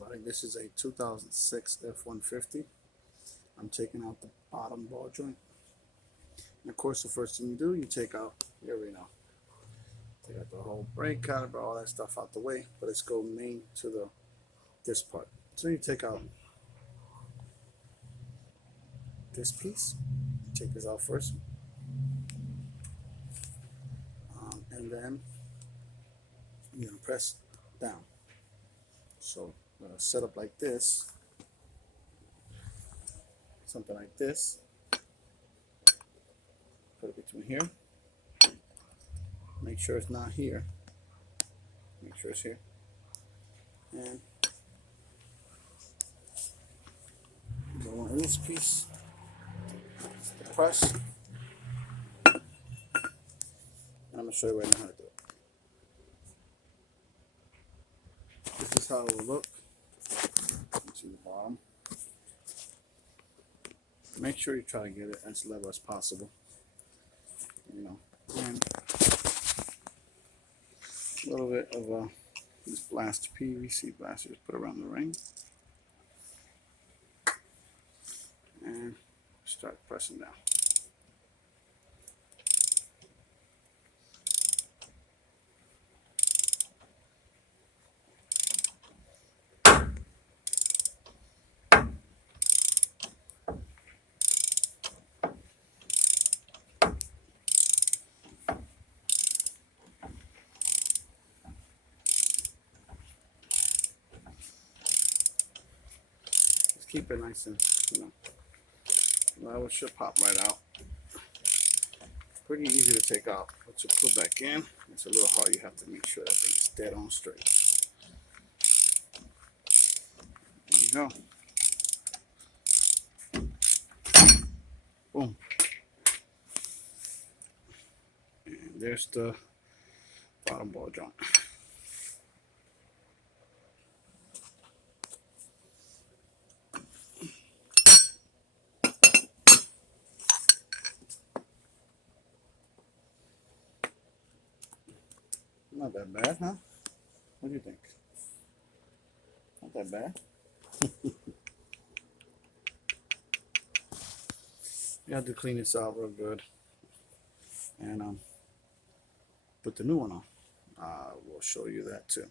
everybody. This is a 2006 F150. I'm taking out the bottom ball joint. And of course, the first thing you do, you take out, here we know, take out the whole brake caliper, all that stuff out the way. But let's go main to this part. So you take out this piece. Take this out first, and then you're gonna press down. So set up like this, something like this. Put it between here. Make sure it's not here. Make sure it's here. And go on this piece. The press. And I'm gonna show you right now how to do it. This is how it will look. To the bottom. Make sure you try to get it as level as possible. You know, and a little bit of this blaster, PVC blaster, just put around the ring, and start pressing down. Keep it nice and, well, it should pop right out. Pretty easy to take out. Once you put back in, it's a little hard. You have to make sure that thing is dead on straight. There you go. Boom. And there's the bottom ball joint. Not that bad, huh? What do you think? Not that bad. You have to clean this out real good and put the new one on. We'll show you that too.